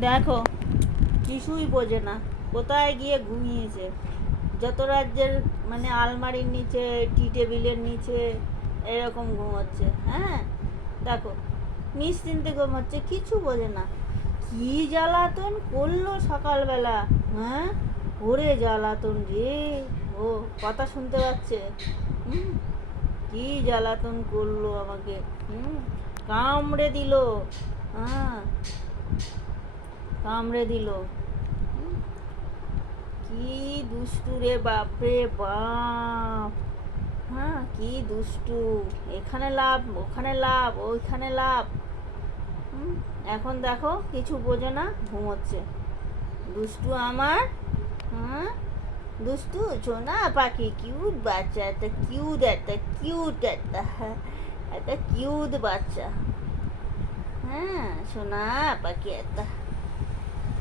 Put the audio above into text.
দেখো, কিছুই বোঝে না, কোথায় গিয়ে ঘুমিয়েছে। যত রাজ্যের মানে আলমারির নিচে, টি টেবিলের নিচে এরকম ঘুমোচ্ছে। হ্যাঁ, দেখো, নিশ্চিন্তে ঘুমোচ্ছে, কিছু বোঝে না। কি জ্বালাতন করলো সকালবেলা! হ্যাঁ, ওরে জ্বালাতন রে! ও কথা শুনতে পাচ্ছে? হুম, কি জ্বালাতন করলো আমাকে! হুম, কামড়ে দিল। হ্যাঁ, কামড়ে দিল। হুম, কি দুষ্টু রে, বাপরে বাপ! হ্যাঁ, কি দুষ্টু! এখানে লাভ, ওখানে লাভ, ওইখানে লাভ। হুম, এখন দেখো, কিছু বোঝে না, ঘুমোচ্ছে। দুষ্টু আমার। হ্যাঁ, দুষ্টু সোনা পাখি, কিউট বাচ্চা, একটা কিউট, একটা কিউট, একটা কিউট বাচ্চা। হ্যাঁ, সোনা পাখি একটা।